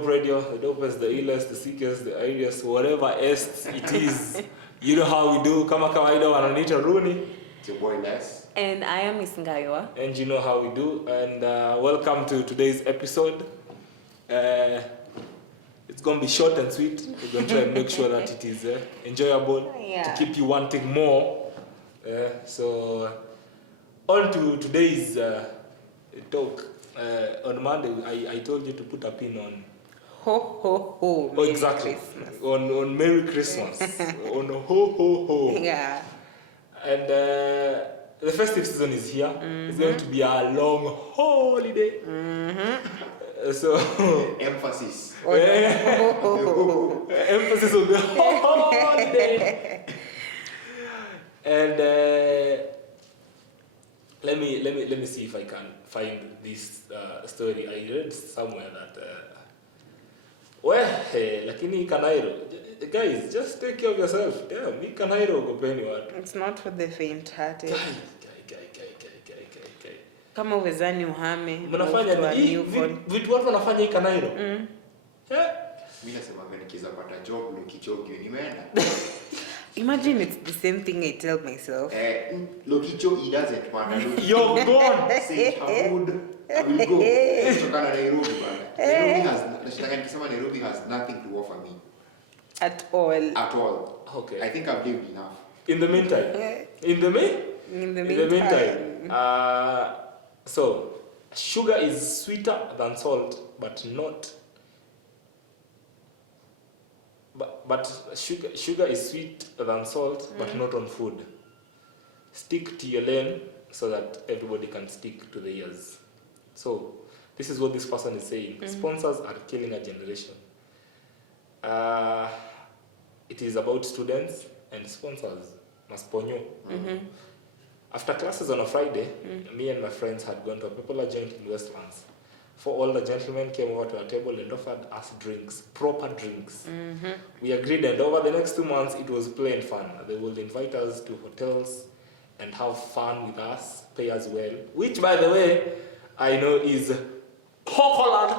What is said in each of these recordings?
Dope Radio. The Dope is the illest, the sickest, the airiest, whatever est it is. You know how we do. Kama kawaida wananiita Rooney. It's your boy Les. And I am Miss Ngaiwa. And you know how we do. And welcome to today's episode. It's going to be short and sweet. We're going to try and make sure that it is enjoyable to keep you wanting more. So, on to today's talk. On Monday, I told you to put a pin on Ho ho ho. Merry exactly. Christmas. On Merry Christmas. On ho ho ho. Yeah. And the festive season is here. It's going to be a long holiday. So emphasis. Emphasis on the holiday. And let me see if I can find this story. I read somewhere that lakini Kanairo, guys, just take care of yourself. Damn, me Kanairo gopeni watu. It's not for the faint-hearted. Guy. Kama uwezani uhame. Mnafanya vitu watu wanafanya hii Kanairo. Mimi nasema nikiza pata job Lokichogi nimeenda. Imagine it's the same thing I tell myself. Lokichogi doesn't matter. You're gone. Say Hawood, I will go. Kutokana Nairobi bana. Nairobi has nothing to offer me. At all. Okay. I think I've lived enough. In the meantime. In the meantime. So sugar is sweeter than salt, but sugar is sweet than salt, but not on food. Stick to your lane so that everybody can stick to the ears. So this is what this person is saying. Sponsors are killing a generation. It is about students and sponsors. Masponyo. After classes on a Friday, me and my friends had gone to a popular joint in Westlands. All the gentlemen came over to our table and offered us drinks, proper drinks. We agreed, and over the next 2 months, it was play and fun. They would invite us to hotels and have fun with us, pay us well, which, by the way, I know is Hoooooolidays.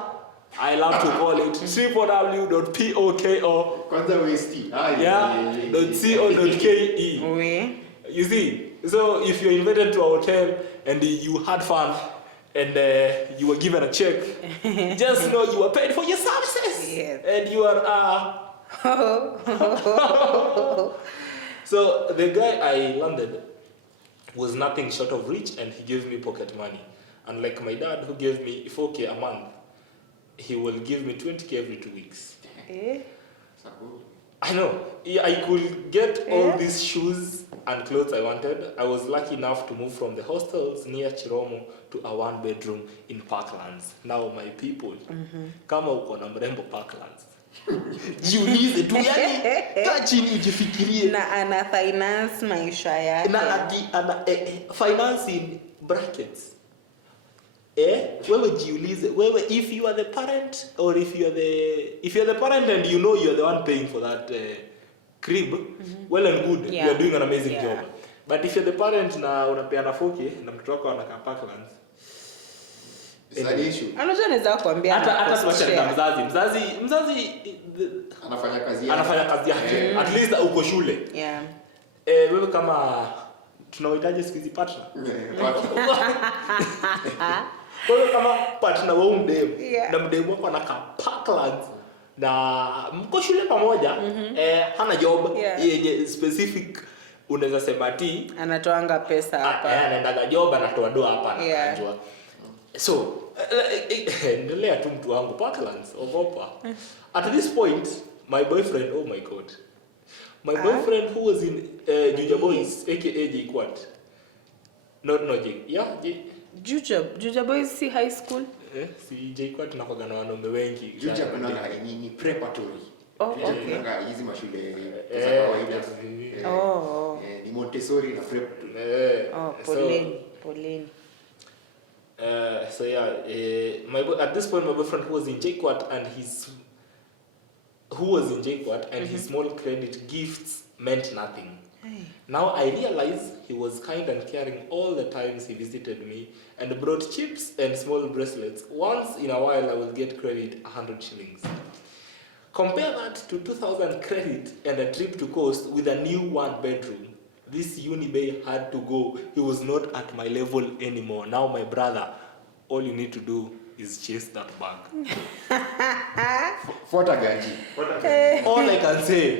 I love to call it www.poko.co.ke. You see, so if you're invited to a hotel and you had fun and you were given a check, just know you were paid for your services. Yes. And you are So the guy I landed was nothing short of rich, and he gave me pocket money. Unlike my dad, who gave me 4K a month, he will give me 20K every 2 weeks. I know. I could get all these shoes and clothes I wanted. I was lucky enough to move from the hostels near Chiromo to a 1-bedroom in Parklands. Now, my people, kama uko na mrembo Parklands, jiulize tu, yani kaa chini ujifikirie. Na ana finance maisha yake. Na ana finance in brackets. Wewe jiulize, wewe, if you are the parent, or if you are the parent and you know you are the one paying for that crib, well and good, you are doing an amazing job. But if you are the parent na unapeana 4K na mtoto wako anakaa Parklands, is that issue? Anajua naweza kuambia hata tuacha mzazi anafanya kazi yake. At least uko shule. Yeah. Wewe kama tunawahitaji siku hizi partner. Wewe kama partner wa umdem na mdem wako anakaa Parklands na mko shule pamoja, hana job yenye specific, unaweza sema ati anatoanga pesa hapa. Anaenda job, anatoa doa hapa anajua. So endelea tu mtu wangu Parklands, ogopa. At this point, my boyfriend, oh my god. My boyfriend who was in Juja Boys, aka J-Quat. No, J. Yeah, J. Juja Boys si high school? Si J-Quat tunakuwa na wanaume wengi. Juja kuna ni preparatory. Okay. Kuna hizi mashule za kawaida. Ni Montessori na preparatory. Poleni. So yeah, at this point my boyfriend who was in J-Quat and his small credit gifts meant nothing. Hey. Now I realize he was kind and caring all the times he visited me and brought chips and small bracelets. Once in a while I will get credit 100 shillings. Compare that to 2,000 credit and a trip to coast with a new 1-bedroom. This Unibay had to go. He was not at my level anymore. Now my brother, all you need to do is chase that bag. Fuata ganji. All I can say,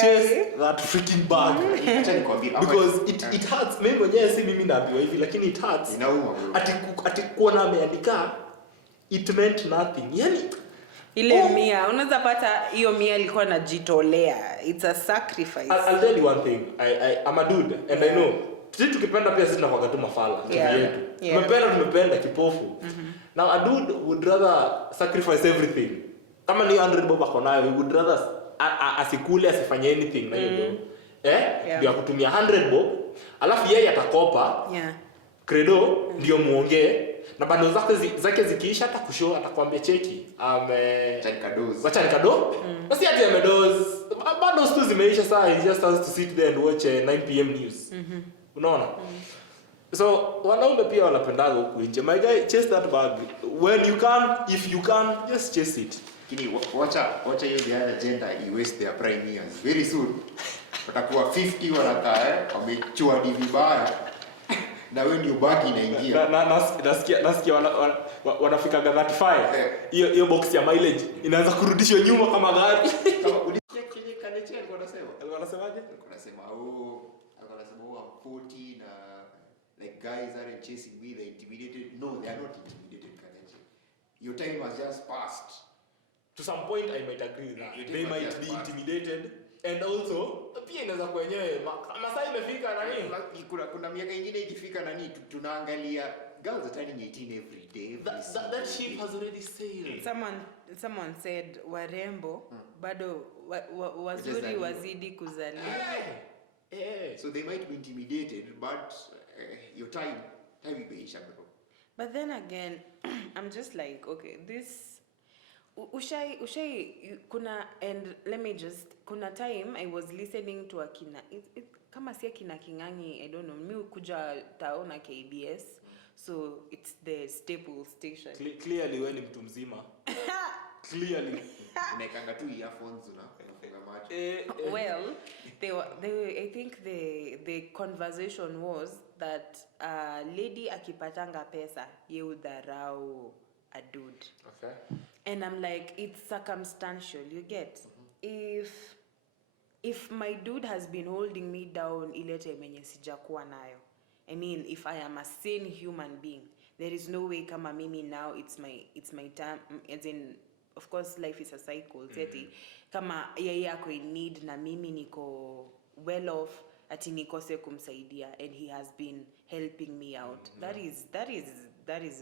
chase that freaking bag. Acha nikwambie Because it hurts. Mimi mwenyewe si mimi naambiwa hivi lakini it hurts. inauma bro. Ati kuona ameandika it meant nothing. Yani Ile mia, unaweza pata hiyo mia ilikuwa anajitolea. It's a sacrifice. I'll tell you one thing. I'm a dude and I know. Sisi tukipenda pia sisi tunakuwa tu mafala. Yeah. Tumependa kipofu. Now a dude would rather sacrifice everything. Kama ni 100 bob ako nayo, he would rather asikule asifanye anything na hiyo. Ndio kutumia 100 bob, alafu yeye atakopa. Credo ndio muongee na bando zake zikiisha hata kushow atakwambia cheki wacha nikado basi ati amedoze bado stu zimeisha saa he just has to sit there and watch 9 p.m. news. Unaona? So wanaume pia wanapendaga huku nje. My guy, chase that bag when you can, if you can, just chase it. Lakini wacha hiyo the other gender i waste their prime years. Very soon watakuwa 50 wanakaa wamechua vibaya. Na wewe ndio baki inaingia. Nasikia wanafika 35. Hiyo box ya mileage inaanza kurudishwa nyuma kama gari. Kama ulicheck kile kaneche alikuwa anasema. Wanasemaje? Anasema I'm 40 na like guys aren't chasing me, they're intimidated. No, they are not intimidated, Kaneche. Your time has just passed. To some point I might agree with that. They might be intimidated. And also pia inaweza kwenyewe masaa imefika na nini? Kuna miaka ingine ikifika na nini tunaangalia girls are turning 18 every day. That ship has already sailed. Someone said warembo bado wazuri wazidi kuzaliwa. So they might be intimidated, but your time imeisha bro. But then again, I'm just like, okay, this Ushai kuna, and let me just, kuna time I was listening to akina kama si akina Kingangi, I don't know, mi kuja taona KBS, so it's the staple station. Clearly when mtu mzima. Clearly. Unaikanga tu earphones unafunga macho. Well, I think the conversation was that lady akipatanga pesa ye udharau a dude. Okay. And I'm like, it's circumstantial, you get? If my dude has been holding me down ile time yenye sijakuwa nayo, I mean, if I am a sane human being, there is no way kama mimi now it's my time, as in, of course life is a cycle. Kama yeye ako in need na mimi niko well off, ati nikose kumsaidia, and he has been helping me out. That is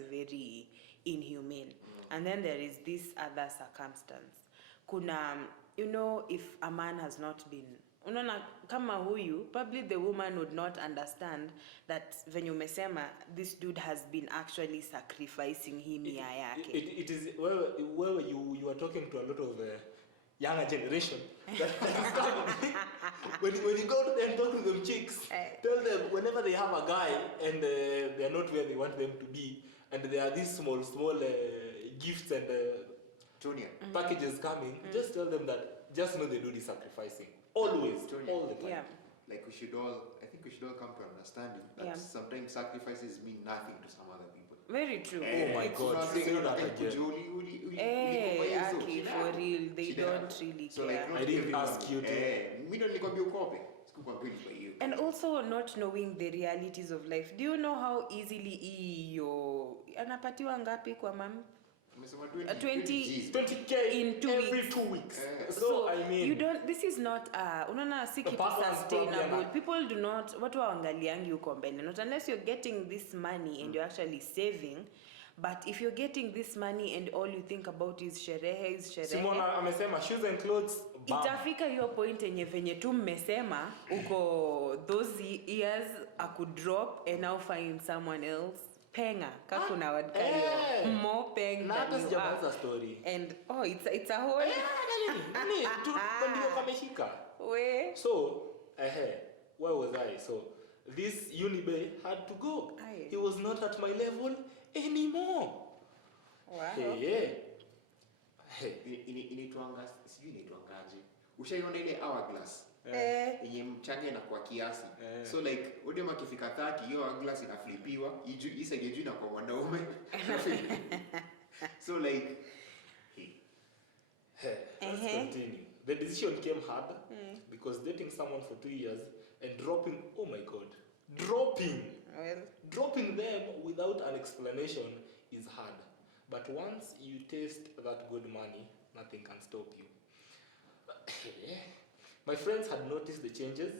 very inhumane. And then there is this other circumstance. Kuna, you know, if a man has not been, unaona kama huyu, probably the woman would not understand that when you mesema, this dude has been actually sacrificing him yake. It is where you are talking to a lot of younger generation. when you go to them, talk to them chicks, tell them whenever they have a guy and they are not where they want them to be, and there are these small gifts and packages coming, just tell them that just know the dude is sacrificing. Always, all the time. Yeah. Like I think we should all come to understanding that sometimes sacrifices mean nothing to some other people. Very true. Oh my God, say that again. Aki, for real, they don't really care. Like, I didn't ask you to. And also not knowing the realities of life. Do you know how easily anapatiwa ngapi kwa mam? 20k in 2 every weeks. 2 weeks. So I mean, you don't, this is not unaona si kitu sustainable. People do not, watu waangaliangi huko mbele, not unless you're getting this money and you're actually saving. But if you're getting this money and all you think about is sherehe. Simona amesema shoes and clothes. Itafika hiyo point yenye venye tu mmesema uko those years akudrop and now find someone else. Penga, kakuna word kayo. More peng than you are. Story. And it's a whole. Ndio kameshika. We. So, where was I? So this Unibe had to go. Aye. He was not at my level anymore. Wow. Hey. Inaitwanga sijui inaitwangaje. Ushaiona ile hourglass? Yenye mchange na kwa kiasi. So like ode makifika 30 hiyo hourglass inaflipiwa, isa geju na kwa mwanaume. So like Let's continue. The decision came hard because dating someone for 2 years and dropping, oh my God, dropping them without an explanation is hard. But once you taste that good money, nothing can stop you. My friends had noticed the changes,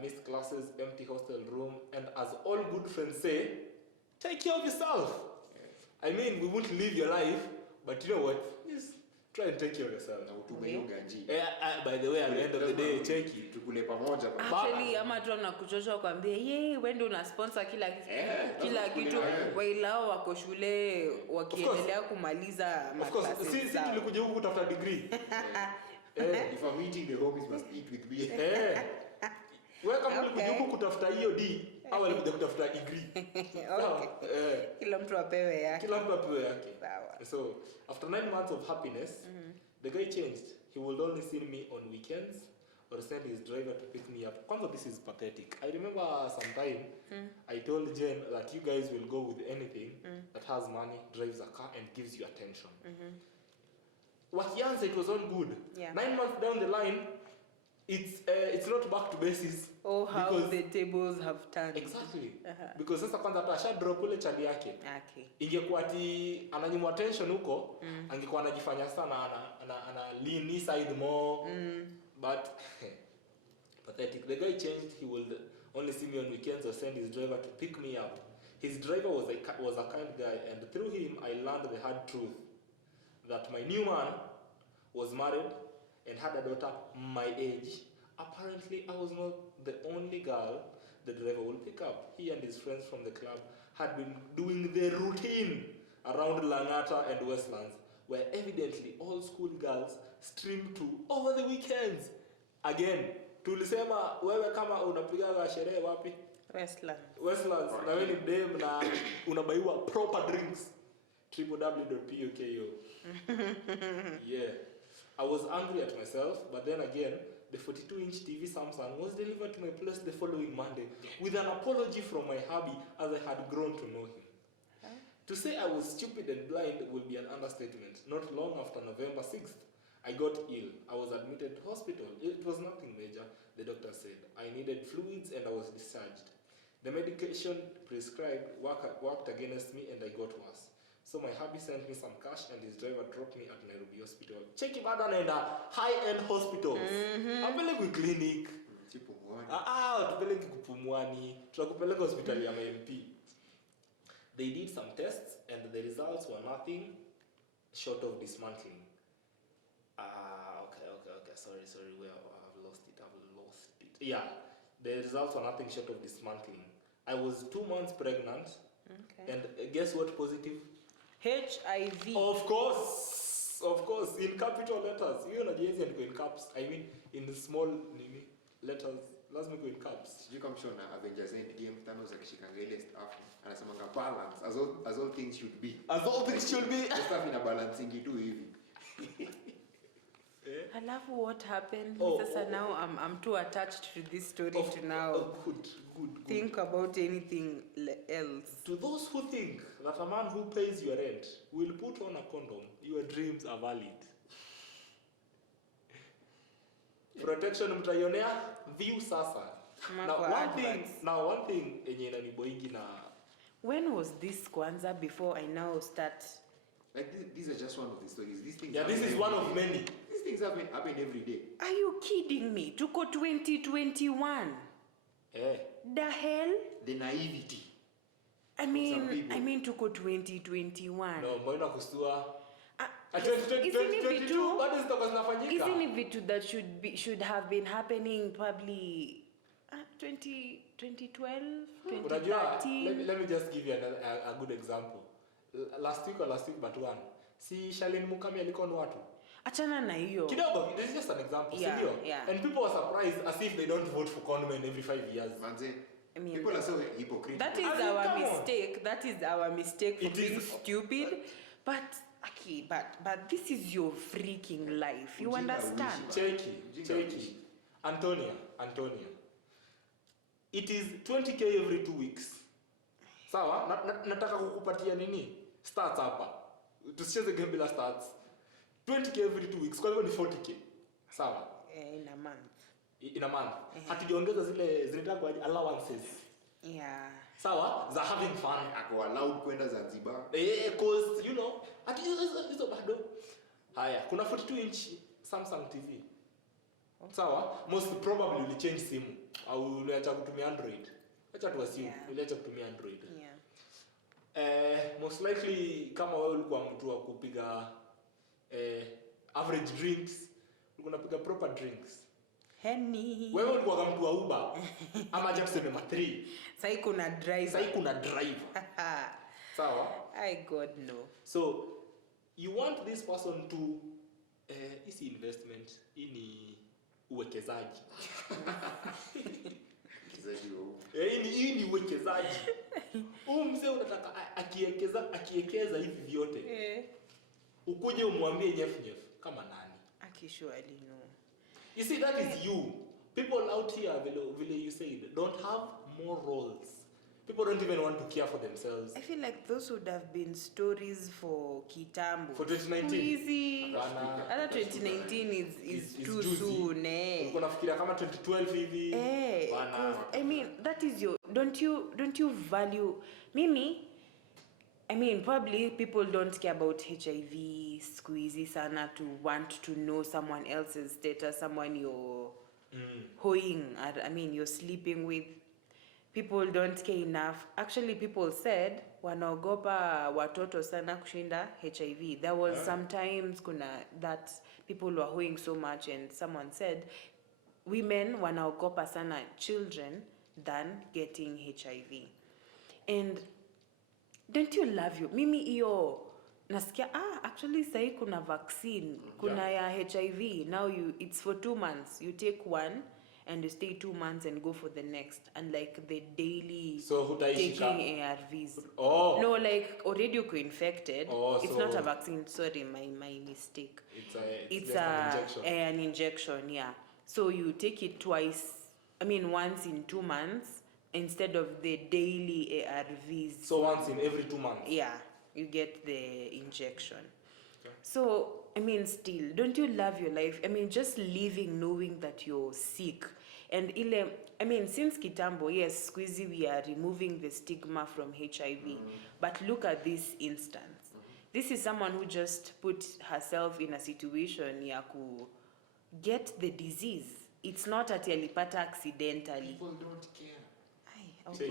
missed classes, empty hostel room, and as all good friends say, take care of yourself. I mean, we won't live your life, but you know what? Just try and take care of yourself. Na utume hiyo ganji. By the way, at the end of the day, check it. Tukule pamoja. Actually, ama tu anakuchosha kwambie, wewe ndio una sponsor kila kitu. Wailao wako shule wakiendelea kumaliza maklasi. Of course, si tulikuja huku kutafuta degree. If I'm eating the homies must eat with me. Wewe kama ulikuja huku kutafuta hiyo D, au ulikuja kutafuta degree. Kila mtu apewe yake. So, after 9 months of happiness, the guy changed. He would only see me on weekends or send his driver to pick me up. Kwanza, this is pathetic. I remember sometime I told Jen that you guys will go with anything that has money, drives a car, and gives you attention. Wakianza, it was all good. 9 months down the line, it's not back to basis. Oh, how the tables have turned. Exactly. Because sasa kwanza atasha drop ule chali yake. Okay. Ingekuwa ati ananyimwa attention huko, angekuwa anajifanya sana ana lean inside more. But pathetic. The guy changed. He will only see me on weekends or send his driver to pick me up. His driver was a kind guy, and through him I learned the hard truth that my new man was married and had a daughter my age. Apparently, I was not the only girl the driver will pick up. He and his friends from the club had been doing the routine around Langata and Westlands, where evidently all school girls stream to over the weekends. Again, tulisema wewe kama unapiga sherehe wapi? Westlands. Na wewe ni dem na unabaiwa proper drinks. www.POKO. Yeah. I was angry at myself, but then again, the 42-inch TV Samsung was delivered to my place the following Monday with an apology from my hubby as I had grown to know him. To say I was stupid and blind will be an understatement. Not long after November 6th, I got ill. I was admitted to hospital. It was nothing major, the doctor said. I needed fluids and I was discharged. The medication prescribed worked against me and I got worse. So my hubby sent me some cash and his driver dropped me at Nairobi hospital. Check him out and high-end hospitals. Apeleke clinic. Tupeleke kupumuani. Tunakupeleka hospitali ya MP. They did some tests and the results were nothing short of dismantling. Okay. Sorry. I've lost it. Yeah. The results were nothing short of dismantling. I was 2 months pregnant. Okay. And guess what positive? HIV. Of course, in capital letters. You know, in caps. I mean, in small letters. Lazima go in caps. Sijui kama shona Avengers Endgame tano za kishikanga ile stuff. Anasemanga balance as all things should be. As all things should be. Stuff ina balancing tu hivi. Alafu what happened? Now I'm too attached to this story to now. Good. Think about anything else. To those who think that a man who pays your rent will put on a condom, your dreams are valid. Protection mtaionea view sasa. Now one thing enye inaniboingi na. When was this kwanza before I now start? Like these are just one of the stories. These things. Yeah, this is one of many. These things happen every day. Are you kidding me? Tuko 2021. The hell? The naivety. I mean tuko 2021. No, mbona kustua? Isn't it vitu that should have been happening probably 2012, 2013? Let me just give you a good example. Last week but one. Si Shalin Mukami alikuwa na watu. achana na hiyo kidogo. This is just an example, Yeah, sindio? yeah. And people are surprised as if they don't vote for conmen every 5 years. Manze, I mean, people are so hypocritical. that is I mean, our come on. mistake. That is our mistake for It being is. stupid. But okay, but this is your freaking life. You Ujinga understand? uishi. Cheki. Antonia. It is 20k every 2 weeks. Sawa? Nataka kukupatia nini? Stats hapa. Tusicheze game bila stats. 20k every 2 weeks. Kwa hivyo ni 40k. Sawa? In a month. In a month. Hatujaongeza zile zinaitwa allowances. Yeah. Sawa? Za having fun. Ako allowed kwenda Zanzibar. Cause you know, ati hizo bado. Haya, kuna 42 inch Samsung TV. Sawa? Most probably will change simu au uliacha kutumia Android. Acha tu assume uliacha kutumia Android. Yeah. Most likely kama wewe ulikuwa mtu wa kupiga average drinks, ulikuwa unapiga proper drinks. Henny. Wewe ulikuwa kama mtu wa Uber ama acha tuseme ma3. Sasa kuna driver. Sawa? I God no. So you want this person to isi investment, ini uwekezaji. Hii ni uwekezaji. Mzee unataka akiekeza hivi vyote. Ukuje umwambie nyef kama nani? Actually no. You see, that is you. People out here, vile you said, don't have more roles. People don't even want to care for themselves. I feel like those would have been stories for Kitambo. For 2019. Easy. Ghana. Other 2019 is too juicy. soon. Uko nafikiria kama 2012 hivi. I mean, that is your. Don't you value Mimi? I mean, probably people don't care about HIV, squeezy sana to want to know someone else's status, someone you're hoing, I mean, you're sleeping with. People don't care enough. Actually, people said wanaogopa watoto sana kushinda HIV. There was sometimes that people were hoing so much, and someone said women wanaogopa sana children than getting HIV. And don't you love you? Mimi iyo nasikia actually sahi kuna vaccine, kuna ya HIV. Now it's for 2 months. You take one and you stay 2 months and go for the next, and like the daily taking ARVs. No, like already you're infected. It's not a vaccine. Sorry, my mistake. It's an injection. Yeah. So you take it twice. I mean, once in 2 months instead of the daily ARVs. So once in every 2 months. Yeah, you get the injection. Okay. So I mean, still, don't you love your life? I mean, just living knowing that you're sick. And I mean, since Kitambo, yes, Squeezy, we are removing the stigma from HIV. But look at this instance. This is someone who just put herself in a situation ya ku get the disease. It's not at alipata accidentally. People don't care. Check.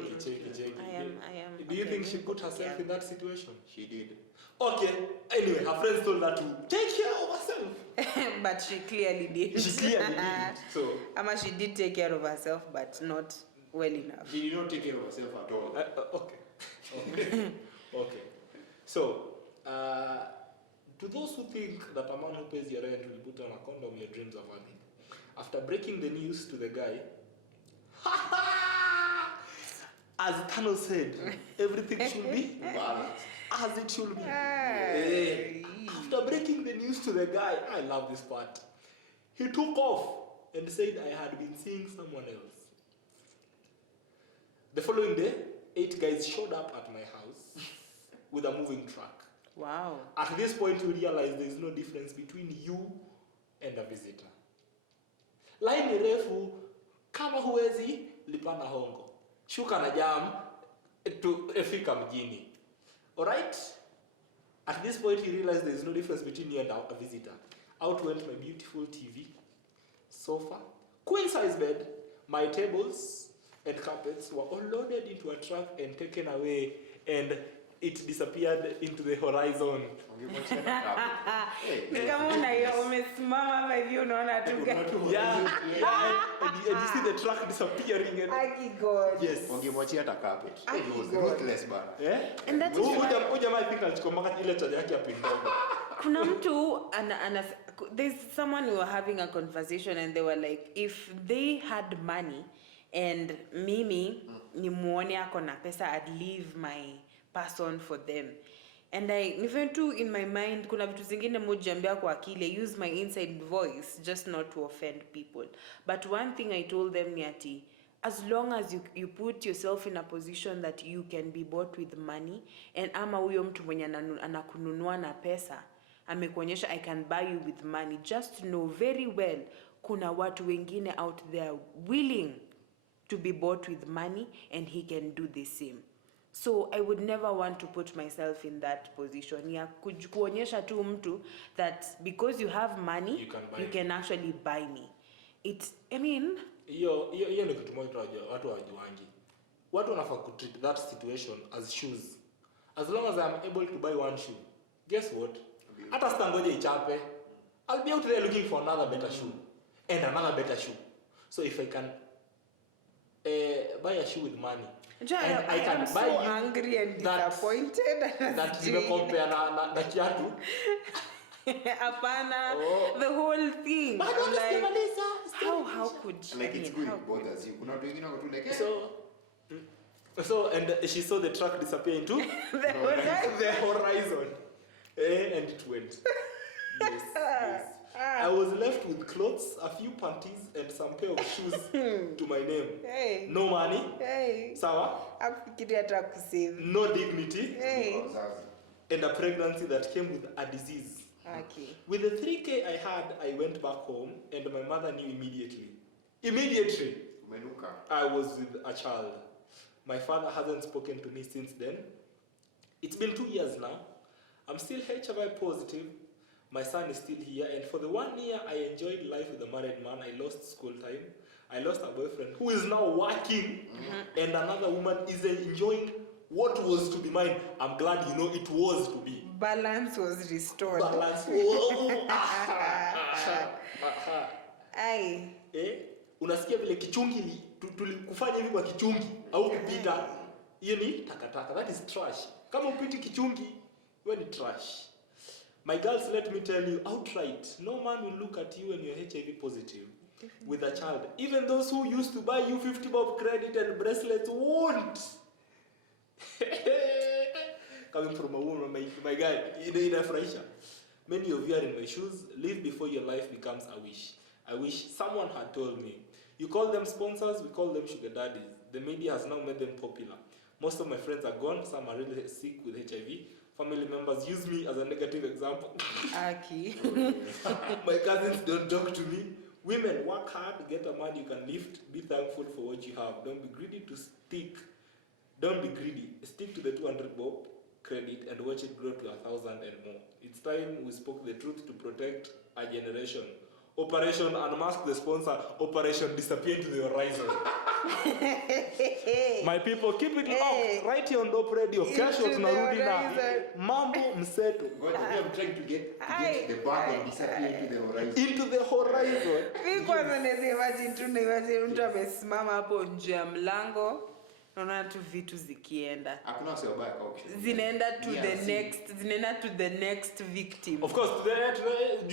I am. Do you think she put herself in that situation? She did. Okay. Anyway, her friends told her to take care of herself. But she clearly did. So. Ama she did take care of herself, but not well enough. She did not take care of herself at all. Okay. So, to those who think that a man who pays your rent will put on a condom, your dreams are funny. After breaking the news to the guy, as Thanos said, everything should be Balanced. as it should be. After breaking the news to the guy, I love this part. He took off and said I had been seeing someone else. The following day, 8 guys showed up at my house with a moving truck. Wow. At this point, you realize there is no difference between you and a visitor. Line ni refu, kama huwezi lipa na hongo. Shuka na jam fika mjini. Alright? At this point, you realize there is no difference between you and a visitor. Out went my beautiful TV, sofa, queen size bed, my tables and carpets were all loaded into a truck and taken away, and it disappeared into the horizon. Ni kama umesimama hapa hivi unaona tu and you see the truck disappearing. And God. Yes. Wangemwachia hata carpet. It was ruthless bana. And that is Uja I think alichukua ile chaja yake ya pindogo. kuna mtu there's someone we were having a conversation and they were like, if they had money and mimi nimuone ako na pesa, I'd leave my person for them. And even too in my mind, kuna vitu zingine mojiambia kwa akili, use my inside voice just not to offend people. But one thing I told them ni ati, as long as you put yourself in a position that you can be bought with money, and ama huyo mtu mwenye anakununua na pesa amekuonyesha I can buy you with money, just know very well kuna watu wengine out there willing to be bought with money and he can do the same. So I would never want to put myself in that position ya kuonyesha tu mtu that because you have money you can actually buy me. Hiyo ni kitu moja watu hawajuangi. Watu wanafaa ku treat that situation as shoes. As long as I'm able to buy one shoe, guess what? Hata sitangoje ichape. I'll be out there looking for another better shoe and another better shoe. So if I can buy a shoe with money, I can buy so angry and disappointed that nimekompea na kiatu. Apana, the whole thing. But like, how could like it's good it bothers you. Kuna watu wengine wako tu like so and she saw the truck disappear into the horizon. And it went. Yes. I was left with clothes, a few panties, and some pair of shoes to my name. Hey. No money. Hey. Sawa. No dignity. Hey. And a pregnancy that came with a disease. Okay. With the 3K I had, I went back home, and my mother knew immediately. Immediately. I was with a child. My father hasn't spoken to me since then. It's been 2 years now. I'm still HIV positive. My son is still here, and for the 1 year I enjoyed life with a married man, I lost school time. I lost a boyfriend who is now working, and another woman is enjoying what was to be mine. I'm glad you know it was to be. Balance was restored. Balance. Ai. Unasikia vile kichungi tulikufanya hivi kwa kichungi au kupita. Hiyo ni takataka. That is trash. Kama upiti kichungi, wewe ni trash. My girls, let me tell you outright, no man will look at you when you're HIV positive with a child. Even those who used to buy you 50 bob credit and bracelets won't. Coming from a woman, my guy, inafurahisha. Many of you are in my shoes. Live before your life becomes a wish. I wish someone had told me. You call them sponsors, we call them sugar daddies. The media has now made them popular. Most of my friends are gone. Some are really sick with HIV. Family members use me as a negative example. Aki. My cousins don't talk to me. Women, work hard, get a man you can lift. Be thankful for what you have. Don't be greedy. Stick to the 200 bob credit and watch it grow to 1,000 and more. It's time we spoke the truth to protect a generation. Operation Unmask the sponsor. Operation Disappear to the Horizon. My people, keep it locked right here on D.O.P.E Radio. Kesho tunarudi na mambo mseto. I'm trying to get the bag and disappear into the horizon. Into the horizon. Mimi kwanza imagine mtu amesimama hapo nje ya mlango. Naona tu vitu zikienda. Hakuna usibaya kwa option. Zinaenda to the next victim. Of course,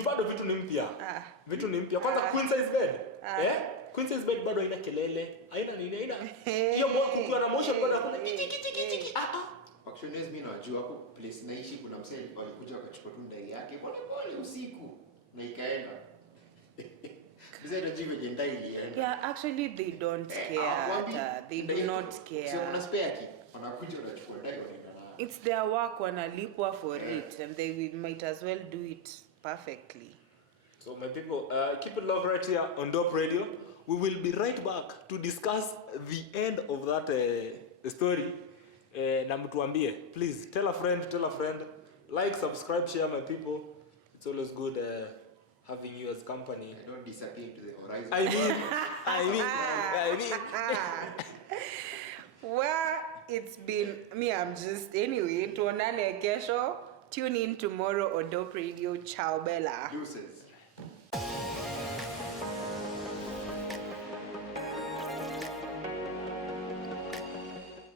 bado vitu ni mpya. Vitu ni mpya. Kwanza queen size bed. Queen size bed bado haina kelele. Haina nini, haina. Hiyo kukiwa na motion bado hakuna kiki. Auctioneers mimi najua hapo place naishi kuna msee alikuja akachukua tu ndai yake pole usiku na ikaenda. Yeah, actually they don't care. They do not care. So kuna spare key. Wanakuja wanachukua ndai wanaenda nayo. It's their work, wanalipwa for it, and they might as well do it perfectly. So my people, keep it love right here on D.O.P.E Radio. We will be right back to discuss the end of that story. Na mtuambie, please tell a friend, like, subscribe, share, my people. It's always good having you as company. I don't disappear into the horizon. I mean. Well, it's been me. I'm just anyway. Tuonane kesho. Tune in tomorrow on D.O.P.E Radio. Ciao, Bella. Deuces.